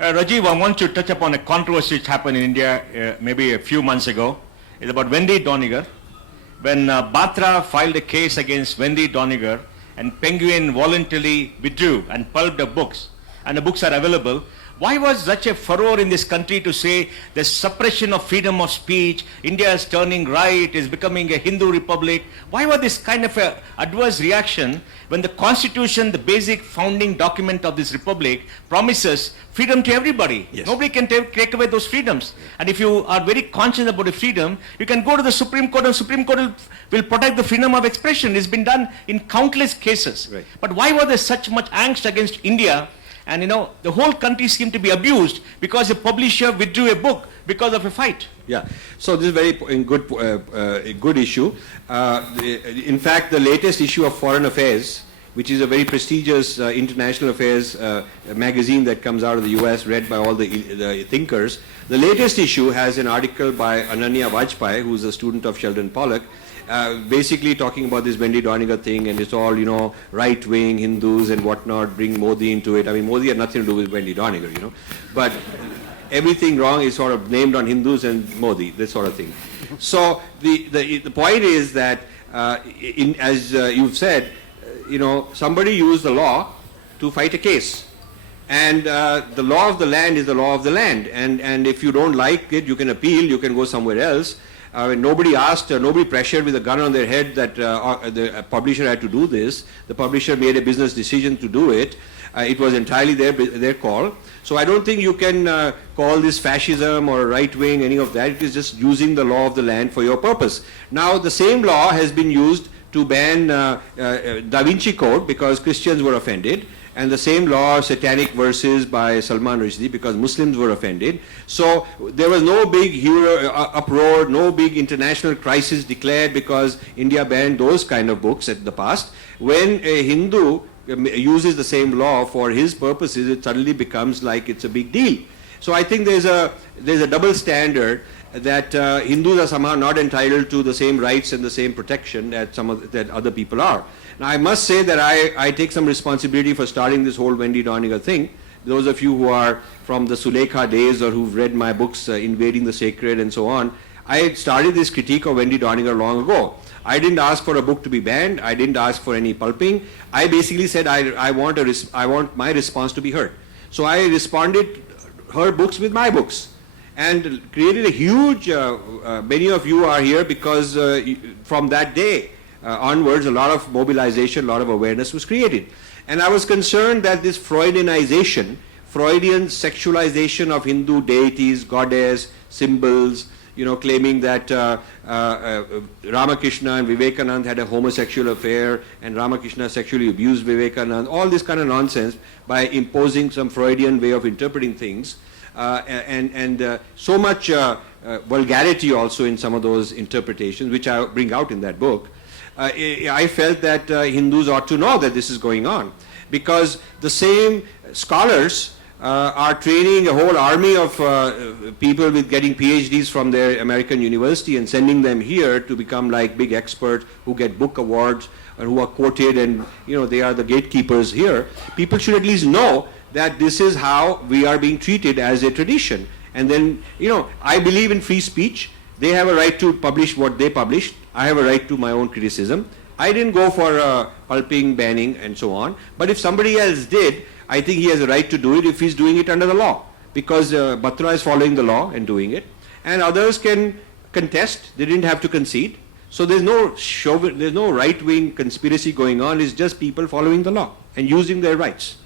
Rajiv, I want to touch upon a controversy which happened in India maybe a few months ago. It's about Wendy Doniger. When Batra filed a case against Wendy Doniger and Penguin voluntarily withdrew and pulped the books, and the books are available, why was such a furor in this country to say the suppression of freedom of speech, India is turning right, is becoming a Hindu republic? Why was this kind of a adverse reaction when the constitution, the basic founding document of this republic, promises freedom to everybody? Yes. Nobody can take away those freedoms. And if you are very conscious about the freedom, you can go to the Supreme Court, and Supreme Court will protect the freedom of expression. It's been done in countless cases. Right. But why was there such much angst against India? And the whole country seemed to be abused because a publisher withdrew a book because of a fight. Yeah, so this is a good issue. In fact, the latest issue of Foreign Affairs, which is a very prestigious international affairs magazine that comes out of the US, read by all the thinkers, the latest issue has an article by Ananya Vajpayee, who's a student of Sheldon Pollock, basically talking about this Wendy Doniger thing, and it's all, right-wing Hindus and whatnot, bring Modi into it. I mean, Modi had nothing to do with Wendy Doniger, but everything wrong is sort of named on Hindus and Modi, this sort of thing. So the point is that, as you've said, somebody used the law to fight a case. And the law of the land is the law of the land. And if you don't like it, you can appeal, you can go somewhere else. Nobody asked, nobody pressured with a gun on their head that the publisher had to do this. The publisher made a business decision to do it. It was entirely their call. So I don't think you can call this fascism or right-wing, any of that. It is just using the law of the land for your purpose. Now, the same law has been used to ban Da Vinci Code because Christians were offended, and the same law, Satanic Verses by Salman Rushdie, because Muslims were offended. So there was no big uproar, no big international crisis declared because India banned those kind of books at the past. When a Hindu uses the same law for his purposes, it suddenly becomes like it's a big deal. So I think there's a double standard that Hindus are somehow not entitled to the same rights and the same protection that that other people are. Now I must say that I take some responsibility for starting this whole Wendy Doniger thing. Those of you who are from the Sulekha days or who've read my books, Invading the Sacred and so on, I started this critique of Wendy Doniger long ago. I didn't ask for a book to be banned. I didn't ask for any pulping. I basically said I want my response to be heard. So I responded her books with my books, and created a huge, many of you are here because from that day onwards, a lot of mobilization, a lot of awareness was created. And I was concerned that this Freudianization, Freudian sexualization of Hindu deities, goddess, symbols, claiming that Ramakrishna and Vivekananda had a homosexual affair and Ramakrishna sexually abused Vivekananda, all this kind of nonsense by imposing some Freudian way of interpreting things. And so much vulgarity also in some of those interpretations, which I bring out in that book. I felt that Hindus ought to know that this is going on, because the same scholars are training a whole army of people with getting PhDs from their American university and sending them here to become like big experts who get book awards and who are quoted, and they are the gatekeepers here. People should at least know that this is how we are being treated as a tradition. And then, I believe in free speech. They have a right to publish what they published. I have a right to my own criticism. I didn't go for pulping, banning, and so on. But if somebody else did, I think he has a right to do it if he's doing it under the law. Because Batra is following the law and doing it. And others can contest. They didn't have to concede. So there's no right-wing conspiracy going on. It's just people following the law and using their rights.